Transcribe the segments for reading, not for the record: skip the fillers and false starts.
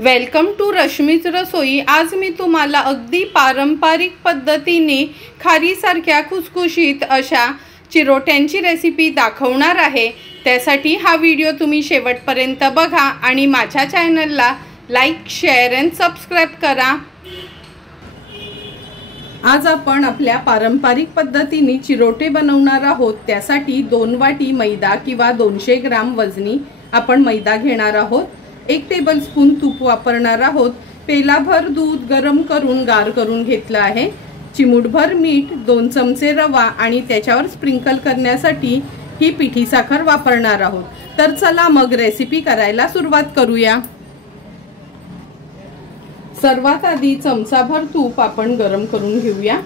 Welcome to रश्मीच रसोई। आज मी तुम्हाला अगदी पारंपरिक पद्धतीने खारीसारख्या खुसखुशीत अशा चिरोट्यांची रेसिपी दाखवणार आहे। त्यासाठी हा व्हिडिओ तुम्ही शेवटपर्यंत बघा आणि माझ्या चॅनलला लाईक, शेअर आणि सबस्क्राइब करा। आज आपण आपल्या पारंपरिक पद्धतीने चिरोटे बनवणार आहोत। त्यासाठी 2 वाटी मैदा किंवा 200 ग्राम वजनी आपण मैदा घेणार आहोत। 1 टेबलस्पून तूप वापरणार आहोत। पेलाभर दूध गरम करून गार करून घेतलं आहे। चिमूटभर मीठ, 2 चमचे रवा आणि त्याच्यावर स्प्रिंकल करण्यासाठी ही पिठी साखर वापरणार आहोत। तर चला मग रेसिपी करायला सुरुवात करूया। सर्वात आधी चमचाभर तूप आपण गरम करून घेऊया।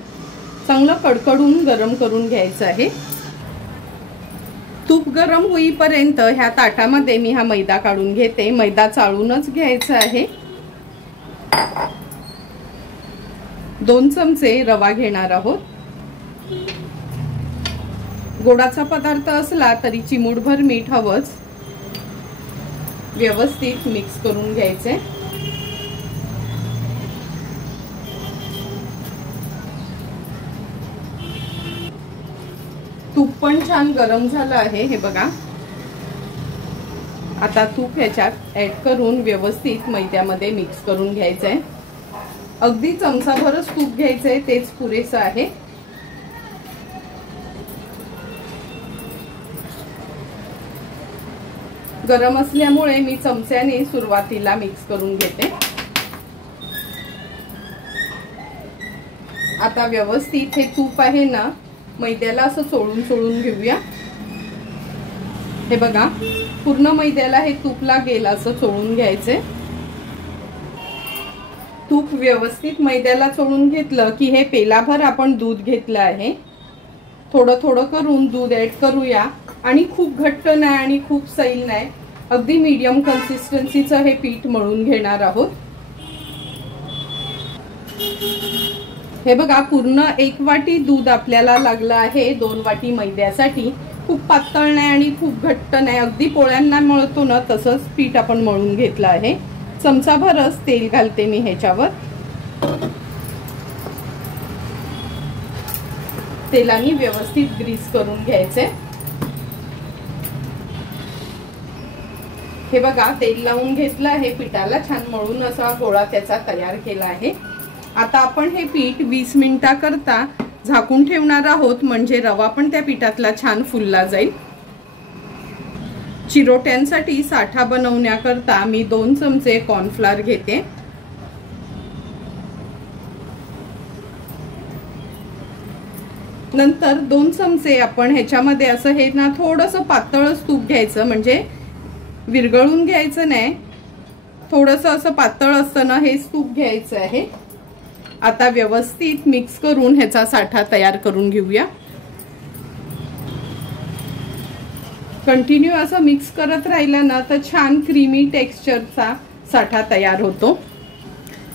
चांगलं कडकडून गरम करून घ्यायचं आहे। तूप गरम होईपर्यंत ह्या ताटामध्ये मी हा मैदा काढून घेते। मैदा चाळूनच घ्यायचा आहे। 2 चमचे रवा घेणार आहोत। गोडाचा पदार्थ असला तरी चिमूटभर मीठ हवंच। व्यवस्थित मिक्स करून घ्यायचे। तूप पण छान गरम झालं आहे, हे बघा। आता तूप ह्याच्यात ऍड करून व्यवस्थित मैद्यामध्ये मिक्स करून घ्यायचंय। अगदी चमचाभरच तूप घ्यायचंय, तेच पुरेसं आहे। गरम असल्यामुळे मी चमच्याने सुरुवातीला मिक्स करून घेते। आता व्यवस्थित हे तूप आहे ना मैद्याला असं चोळून घेऊया। हे बघा, पूर्ण मैद्याला हे तूप लागेल असं चोळून घ्यायचे। तूप व्यवस्थित मैद्याला चोळून घेतलं की हे पेलाभर आपण दूध घेतलं आहे। थोडं थोडं करून दूध ऍड करूया आणि खूप घट्ट नाही आणि खूप सैल नाही, अगदी मीडियम कन्सिस्टन्सीचं हे पीठ मळून घेणार आहोत। हे बघा, पूर्ण 1 वाटी दूध आपल्याला लागलं आहे 2 वाटी मैद्यासाठी। खूप पातळ नाही आणि खूप घट्ट नाही, अगदी पोळ्यांना मळतो ना तसंच पीठ आपण मळून घेतलं आहे। चमचाभरच तेल घालते मी ह्याच्यावर। तेलाने व्यवस्थित ग्रीस करून घ्यायचे। हे बघा, तेल लावून घेतलं आहे पिठाला, छान मळून असा गोळा त्याचा तयार केला आहे। आता आपण हे पीठ 20 मिनिटाकरता झाकून ठेवणार आहोत, म्हणजे रवा पण त्या पिठातला छान फुलला जाईल। चिरोट्यांसाठी साठा बनवण्याकरता मी 2 चमचे कॉर्नफ्लोअर घेते। नंतर 2 चमचे आपण ह्याच्यामध्ये असं हे ना थोडंसं पातळच तूप घ्यायचं, म्हणजे विरघळून घ्यायचं नाही, थोडंसं असं पातळ असतं ना हेच तूप घ्यायचं आहे। आता व्यवस्थित मिक्स करून ह्याचा साठा तयार करून घेऊया। कंटिन्यू असं मिक्स करत राहिलं ना तर छान क्रीमी टेक्स्चरचा साठा तयार होतो।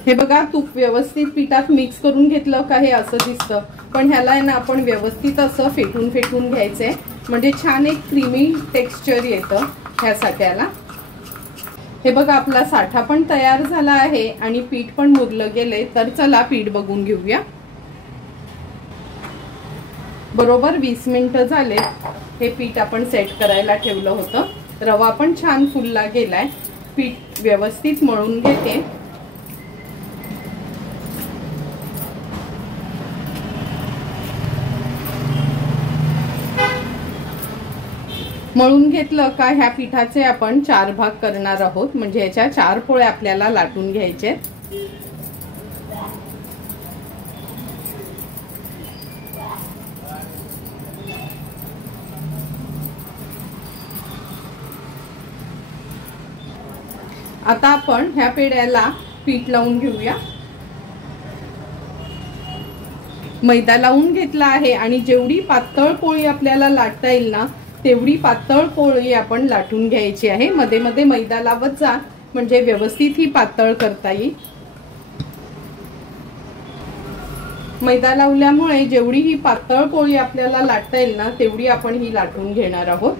हे बघा, तूप व्यवस्थित पिठात मिक्स करून घेतलं का हे असं दिसतं, पण ह्याला आहे ना आपण व्यवस्थित असं फेटून घ्यायचंय, म्हणजे छान एक क्रीमी टेक्स्चर येतं ह्या साठ्याला। हे बघा, आपला साठा पण तयार झाला आहे आणि पीठ पण मुरलं गेले। तर चला पीठ बघून घेऊया। बरोबर 20 मिनिटं झाले हे पीठ आपण सेट करायला ठेवलं होतं। रवा पण छान फुलला गेलाय। पीठ व्यवस्थित मळून घेते। मळून घेतलं का ह्या पिठाचे आपण 4 भाग करणार आहोत, म्हणजे याच्या 4 पोळ्या आपल्याला लाटून घ्यायचे। आता आपण ह्या पेड्याला पीठ लावून घेऊया। मैदा लावून घेतला आहे आणि जेवढी पातळ पोळी आपल्याला लाटता येईल ना तेवढी पातळ पोळी आपण लाटून घ्यायची आहे। मध्ये मध्ये मैदा लावत जा, म्हणजे व्यवस्थित ही पातळ करता येईल। मैदा लावल्यामुळे जेवढी ही पातळ पोळी आपल्याला लाटता येईल ना तेवढी आपण ही लाटून घेणार आहोत।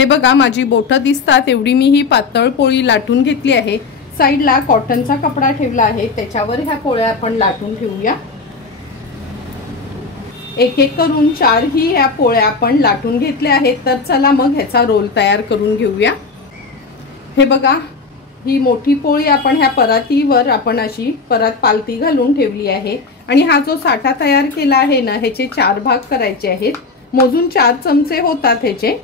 हे बघा माझी बोटं दिसतात एवढी मी ही पातळ पोळी लाटून घेतली आहे। साईडला कॉटनचा कपडा ठेवला आहे, त्याच्यावर ह्या पोळ्या आपण लाटून ठेवूया। एक एक करून 4 ही या पोळ्या आपण लाटून घेतल्या आहेत। तर चला मग ह्याचा रोल तयार करून घेऊया। हे बघा ही मोठी पोळी आपण ह्या परातीवर आपण अशी परत पालती घालून ठेवली आहे आणि हा जो साठा तयार केला आहे ना ह्याचे 4 भाग करायचे आहेत। मोजून 4 चमचे होतात ह्याचे।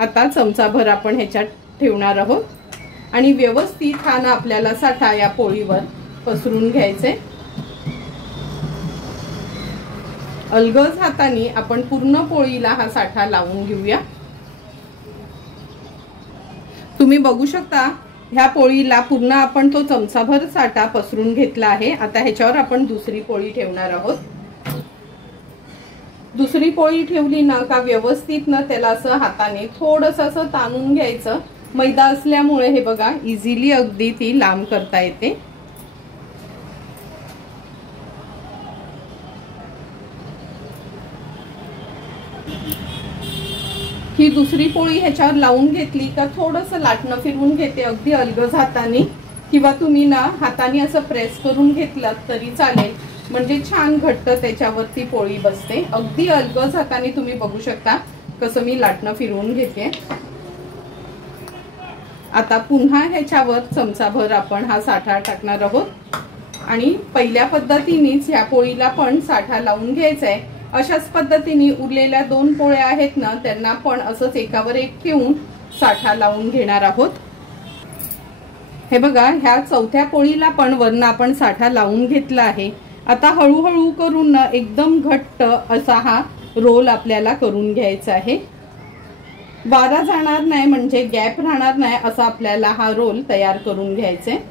आता चमचाभर आपण ह्याच्यात ठेवणार आहोत आणि व्यवस्थित हा ना आपल्याला साठा या पोळीवर पसरून घ्यायचे। अलगद हाताने आपण पूर्ण पोळीला हा साठा लावून घेऊया। तुम्ही बघू शकता ह्या पोळीला पूर्ण आपण तो चमचाभर साठा पसरून घेतला आहे। आता ह्याच्यावर आपण दुसरी पोळी ठेवणार आहोत। दुसरी पोळी ठेवली ना का व्यवस्थित ना त्याला असं हाताने थोडंसं असं ताणून घ्यायचं। मैदा असल्यामुळे हे बघा इझिली अगदी ती लांब करता येते। ही दुसरी पोळी ह्याच्यावर लावून घेतली का थोडंसं लाटणं फिरवून घेते अगदी अलगद हाताने, किंवा तुम्ही ना हाताने असं प्रेस करून घेतलात तरी चालेल, म्हणजे छान घट्ट त्याच्यावरती पोळी बसते। अगदी अलगद हाताने तुम्ही बघू शकता कसं मी लाटणं फिरवून घेते। आता पुन्हा ह्याच्यावर चमचाभर आपण हा साठा टाकणार आहोत आणि पहिल्या पद्धतीनेच ह्या पोळीला पण साठा लावून घ्यायचा आहे। अशाच पद्धतीने उरलेल्या 2 पोळ्या आहेत ना त्यांना पण असंच एकावर एक ठेवून साठा लावून घेणार आहोत। हे बघा ह्या चौथ्या पोळीला पण वरनं आपण साठा लावून घेतला आहे। आता हळूहळू करून एकदम घट्ट असा हा रोल आपल्याला करून घ्यायचा आहे। वारा जाणार नाही म्हणजे गॅप राहणार नाही असा आपल्याला हा रोल तयार करून घ्यायचा आहे।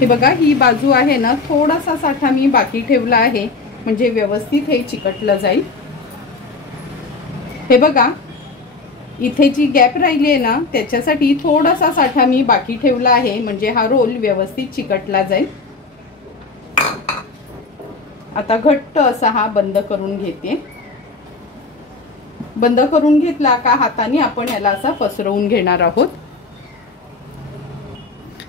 हे बघा ही बाजू आहे ना थोडासा साठा मी बाकी ठेवला आहे म्हणजे व्यवस्थित हे चिकटलं जाईल। हे बघा इथे जी गॅप राहिली आहे ना त्याच्यासाठी थोडासा साठा मी बाकी ठेवला आहे म्हणजे हा रोल व्यवस्थित चिकटला जाईल। आता घट्ट असा हा बंद करून घेते। बंद करून घेतला का हाताने आपण याला असा पसरवून घेणार आहोत।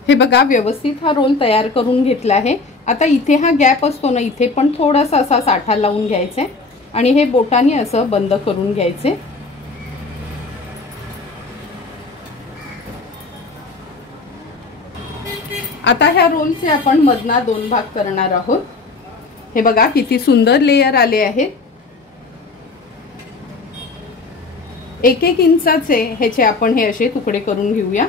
हे बघा व्यवस्थित हा रोल तयार करून घेतला आहे। आता इथे हा गॅप असतो ना इथे पण थोडासा असा साठा लावून घ्यायचा आणि हे बोटाने असं बंद करून घ्यायचे। आता ह्या रोलचे आपण मधना 2 भाग करणार आहोत। हे बघा किती सुंदर लेयर आले आहेत। 1-1 इंचाचे ह्याचे आपण हे असे तुकडे करून घेऊया।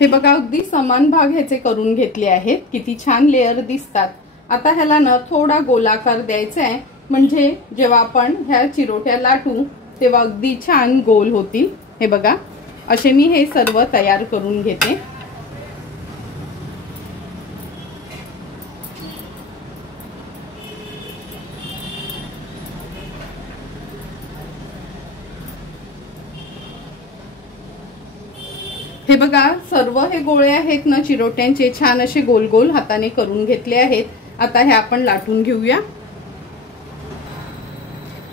हे बघा अगदी समान भाग ह्याचे करून घेतले आहेत। किती छान लेयर दिसतात। आता ह्याला ना थोडा गोलाकार द्यायचा आहे म्हणजे जेव्हा आपण ह्या चिरोट्या लाटू तेव्हा अगदी छान गोल होतील। हे बघा असे मी हे सर्व तयार करून घेते। हे बघा सर्व हे गोळे आहेत ना चिरोट्यांचे छान असे गोल गोल हाताने करून घेतले आहेत। आता हे आपण लाटून घेऊया।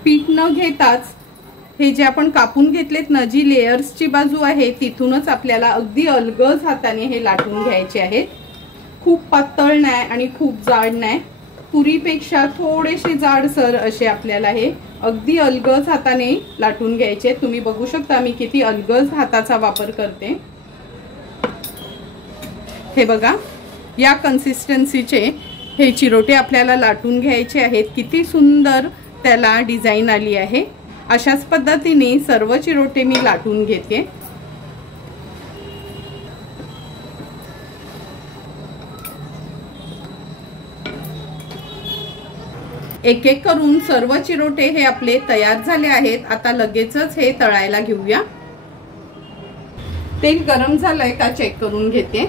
पीठ न घेताच हे जे आपण कापून घेतलेत ना जी लेयर्सची बाजू आहे तिथूनच आपल्याला अगदी अलगद हाताने हे लाटून घ्यायचे आहेत। खूप पातळ नाही आणि खूप जाड नाही, पुरीपेक्षा थोडेसे जाडसर असे आपल्याला हे अगदी अलगद हाताने लाटून घ्यायचे। तुम्ही बघू शकता मी किती अलगद हाताचा वापर करते। हे बघा या कन्सिस्टन्सीचे हे चिरोटे आपल्याला लाटून घ्यायचे आहेत। किती सुंदर त्याला डिझाइन आली आहे। अशाच पद्धतीने सर्व चिरोटे मी लाटून घेते। एक एक करून सर्व चिरोटे हे आपले तयार झाले आहेत। आता लगेचच हे तळायला घेऊया। तेल गरम झालंय का चेक करून घेते।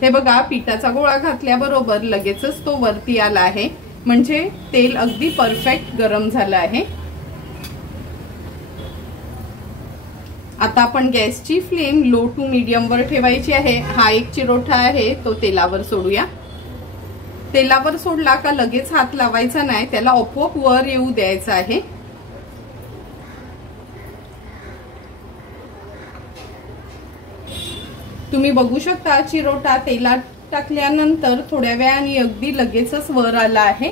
हे बघा, पिठाचा गोळा घातल्याबरोबर लगेचच तो वरती आला आहे, म्हणजे तेल अगदी परफेक्ट गरम झालं आहे। आता आपण गॅसची फ्लेम लो टू मीडियम वर ठेवायची आहे। हा एक चिरोटा आहे तो तेलावर सोडूया। तेलावर सोडला का लगेच हात लावायचा नाही, त्याला आपोआप वर येऊ द्यायचा आहे। तुम्ही बघू शकता चिरोटा तेलात टाकल्यानंतर थोड्या वेळाने अगदी लगेचच वर आला आहे।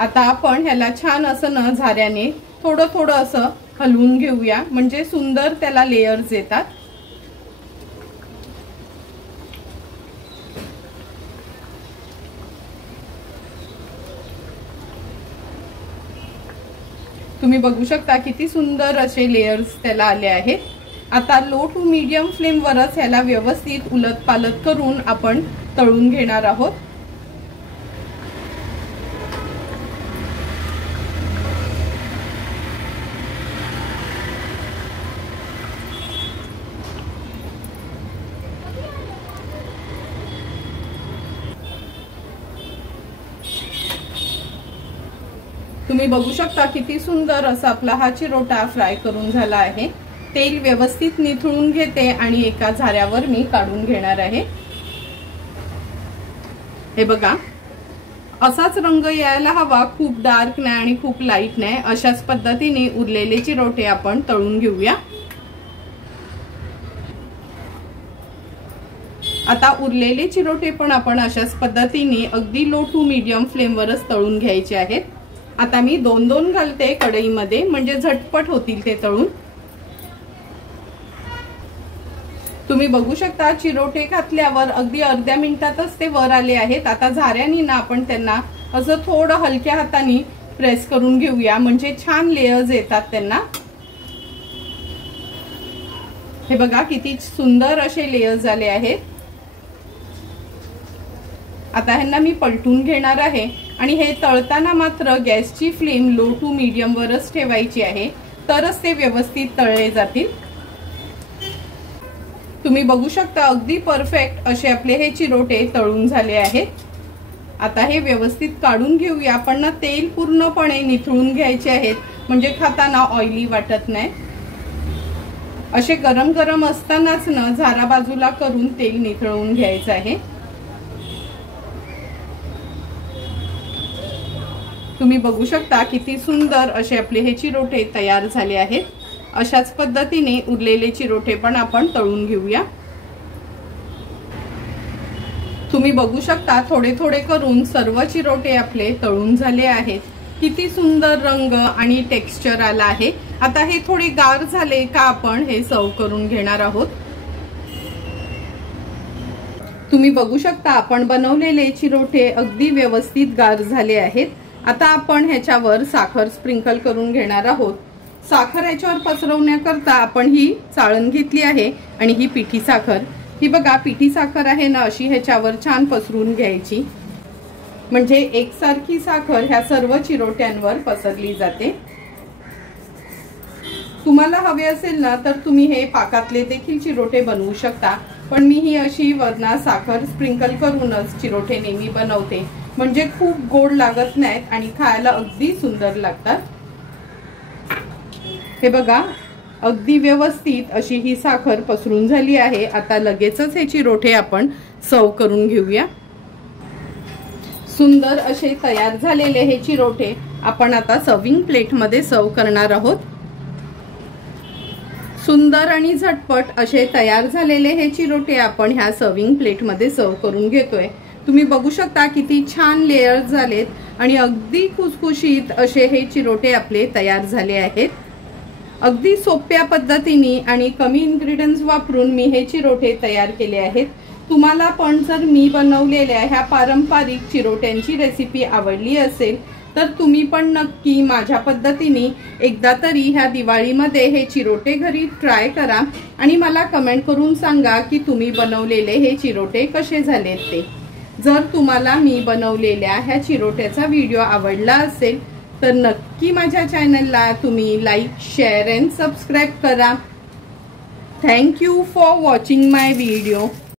आता आपण ह्याला छान असं न झाऱ्याने थोडं थोडं असं हलवून घेऊया, म्हणजे सुंदर त्याला लेयर्स येतात। तुम्ही बघू शकता किती सुंदर असे लेयर्स त्याला आले आहेत। आता लो टू मीडियम फ्लेम वरच ह्याला व्यवस्थित उलट पालट करून आपण तळून घेणार आहोत। तुम्ही बघू शकता किती सुंदर असा आपला हा चिरोटा फ्राय करून झाला आहे। तेल व्यवस्थित निथळून घेते आणि एका झाऱ्यावर मी काढून घेणार आहे। हे बघा, असाच रंग यायला हवा, खूप डार्क नाही आणि खूप लाईट नाही। अशाच पद्धतीने उरलेले चिरोटे आपण तळून घेऊया। आता उरलेले चिरोटे पण आपण अशाच पद्धतीने अगदी लो टू मीडियम फ्लेम वरच तळून घ्यायचे आहेत। आता मी दोन दोन घालते कढईमध्ये, म्हणजे झटपट होतील ते तळून। तुम्ही बघू शकता चिरोटे घातल्यावर अगदी अर्ध्या मिनिटातच ते वर आले आहेत। आता झाऱ्याने ना आपण त्यांना असं थोडं हलक्या हाताने प्रेस करून घेऊया, म्हणजे छान लेयर्स येतात त्यांना। हे बघा किती सुंदर असे लेयर्स आले आहेत। आता ह्यांना मी पलटून घेणार आहे आणि हे तळताना मात्र गॅसची फ्लेम लो टू मीडियम वरच ठेवायची आहे, तरच ते व्यवस्थित तळले जातील। तुम्ही बघू शकता अगदी परफेक्ट असे आपले हे चिरोटे तळून झाले आहेत। आता हे व्यवस्थित काढून घेऊया। आपण ना तेल पूर्णपणे निथळून घ्यायचे आहेत, म्हणजे खाताना ऑइली वाटत नाही। असे गरम गरम असतानाच ना झारा बाजूला करून तेल निथळून घ्यायचं आहे। तुम्ही बघू शकता किती सुंदर असे आपले हे चिरोटे तयार झाले आहेत। अशाच पद्धतीने उरलेले चिरोटे पण आपण तळून घेऊया। तुम्ही बघू शकता थोडे थोडे करून सर्व चिरोटे आपले तळून झाले आहेत। किती सुंदर रंग आणि टेक्स्चर आला आहे। आता हे थोडे गार झाले का आपण हे सर्व करून घेणार आहोत। तुम्ही बघू शकता आपण बनवलेले चिरोटे अगदी व्यवस्थित गार झाले आहेत। आता आपण ह्याच्यावर साखर स्प्रिंकल करून घेणार आहोत। साखर ह्याच्यावर पसरवण्याकरता आपण ही चाळण घेतली आहे आणि ही पिठी साखर, ही बघा पिठी साखर आहे ना, अशी ह्याच्यावर छान पसरून घ्यायची, म्हणजे एकसारखी साखर ह्या सर्व चिरोट्यांवर पसरली जाते। तुम्हाला हवे असेल ना तर तुम्ही हे पाकातले देखील चिरोटे बनवू शकता, पण मी ही अशी वरना साखर स्प्रिंकल करूनच चिरोटे नेहमी बनवते, म्हणजे खूप गोड लागत नाहीत आणि खायला अगदी सुंदर लागतात। हे बघा अगदी व्यवस्थित अशी ही साखर पसरून झाली आहे। आता लगेचच हे चिरोटे आपण सर्व करून घेऊया। सुंदर असे तयार झालेले हे चिरोटे आपण आता सर्विंग प्लेट मध्ये सर्व करणार आहोत। सुंदर आणि झटपट असे तयार झालेले हे चिरोटे आपण ह्या सर्विंग प्लेट मध्ये सर्व करून घेतोय। तुम्ही बघू शकता किती छान लेयर्स झालेत आणि अगदी खुसखुशीत असे हे चिरोटे आपले तयार झाले आहेत। अगदी सोप्या पद्धतीने आणि कमी इन्ग्रेडियंट्स वापरून मी हे चिरोटे तयार केले आहेत। तुम्हाला पण जर मी बनवलेल्या ह्या पारंपरिक चिरोट्यांची रेसिपी आवडली असेल तर तुम्ही पण नक्की माझ्या पद्धतीने एकदा तरी ह्या दिवाळीमध्ये हे चिरोटे घरी ट्राय करा आणि मला कमेंट करून सांगा की तुम्ही बनवलेले हे चिरोटे कसे झालेत ते। जर तुम्हाला मी बनवलेल्या ह्या चिरोट्याचा व्हिडिओ आवडला असेल तर नक्की माझ्या चॅनलला तुम्ही लाईक, शेअर अँड सबस्क्राईब करा। Thank you for watching my video.